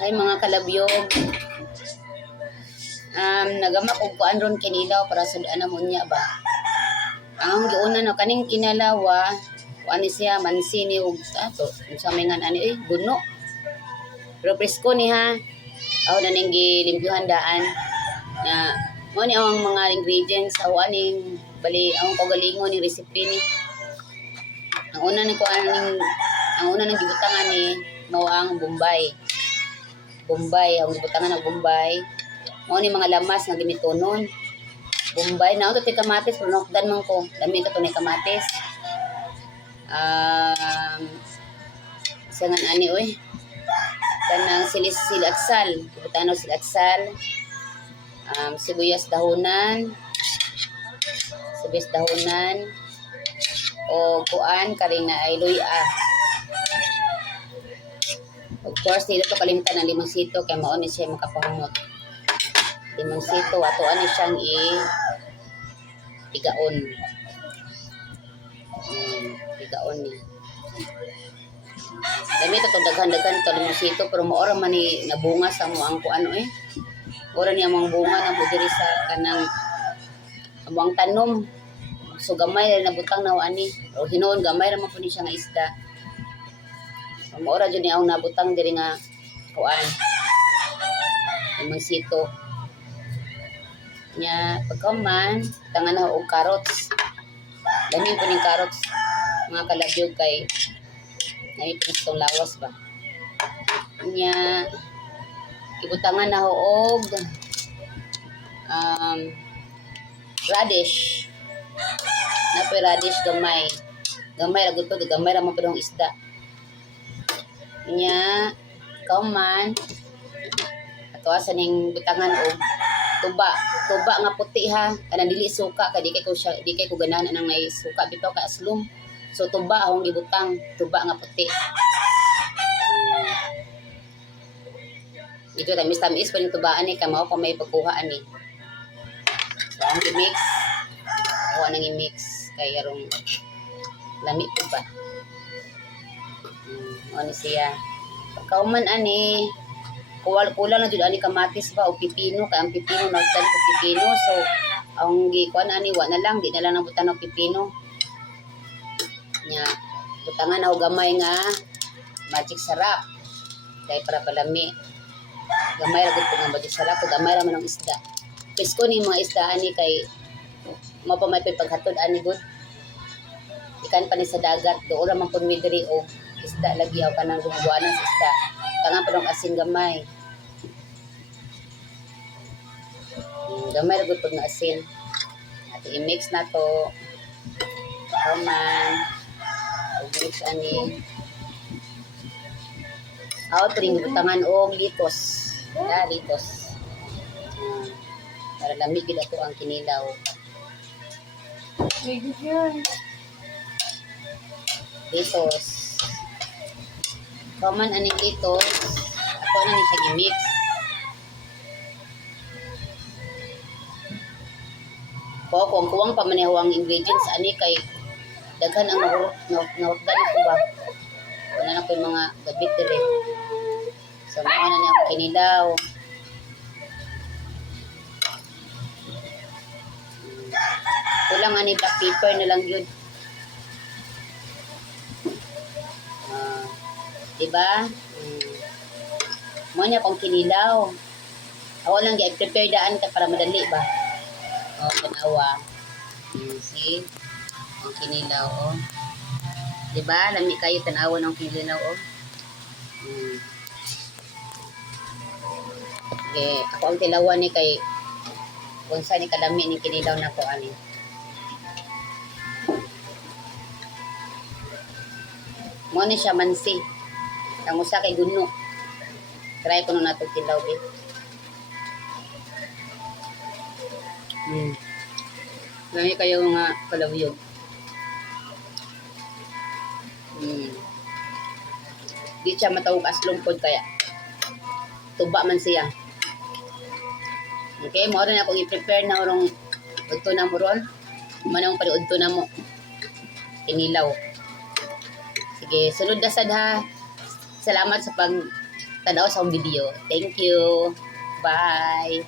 Ay mga kalabyog. Nagama og kuan ron kinilaw para sud-an mo niya ba. Ang giuna no kaning kinalawa, kuan ni siya mansini og ato sa mingan ani buno. Pero presko ni ha. Aw na ning gilimpyuhan daan na mo ni ang mga ingredients sa aning bali ang kagalingon ni recipe ni. Ang una ni kuan ang una nang gibutangan ni mao ang Bombay. Ang gibutangan ng Bombay. Mao ni mga lamas nga gimitonon. Bombay na ito kamatis pero nokdan man ko. Dami ka to ni kamatis. Sangan ani oy. Kanang silatsal. Gibutangan og silatsal. Sibuyas dahonan. O kuan karing na ay luya. Of course, dito to kalimtan ang limonsito kay mao ni siya makapahumot. Limonsito ato ani siyang tigaon. Tigaon ni. Dami to daghan-daghan to limonsito pero maora man ni nabunga sa mo ang kuan Ora ni among bunga na mo diri sa kanang among tanom. So gamay na butang na ani. O hinuon gamay ra man po ni siya nga isda. Maora jud ni ang nabutang diri nga kuan. Limonsito. Nya pagkaman tangan na og carrots. Dami po ning carrots mga kalabyog kay naipitong lawas ba. Nya ibutangan na og radish. Napoy radish gamay. Gamay ra gud to, gamay ra man pud ang isda. Nya kauman ato asa ning butangan og tuba nga puti ha, kanang dili suka kay di kay ko ganahan nang may suka bitaw ka aslum. So tuba akong gibutang, tuba nga puti. Dito tamis pa yung tubaan ni kamo pa may pagkuha ani. So ang i-mix. Ako nang i-mix kay arong lami po ba. Ano siya. Pagkauman ani kulang na jud ani kamatis ba o pipino kay ang pipino nagtan ko pipino. So ang gikuan ani wa na lang di na lang nabutan og pipino. Nya butangan na og gamay nga magic sarap. Kay para palami. Gamay ra gud ko nga magic sarap, gamay ra man ang isda. Pisko ni mga isda ani kay mao pa may paghatod ani gud. Ikan pa ni sa dagat, do ra man pud mi diri og isda lagi aw kanang gumubuanan sa isda. Kanga pa dong asin gamay. Gamay ra gud pud nga asin. At i-mix na to. Kaman. I-mix ani. Aw ring butangan og litos. Litos. Para lamig gid ato ang kinilaw. Litos. Kaman ani litos. Ako na ni siya gi-mix. Kuwang pa man ang ingredients ani kay daghan ang nahutdan ko ba. Wala na ko yung mga gabit dire. So mao na niya kinilaw. Kulang ani black pepper na lang yun. Diba? Mo niya kung kinilaw. Ako lang i-prepare daan ka para madali ba? Tanawa. See? Ang kinilaw, Diba? Lami kayo tanawa ng kinilaw, Okay. Ako ang tilawan ni kay kung saan ni kalami ni kinilaw na ko ani. Mo ni siya mansi. Ang usa kay guno. Try ko na nato tilaw bi. Lami kayo nga kalawyog. Di siya matawag aslong pod kaya tuba man siya. Okay, mo rin ako i-prepare na orong udto na mo ron. Manang paliudto na mo. Kinilaw. Sige, sulod na sad ha. Salamat sa tanaw sa akong video. Thank you. Bye.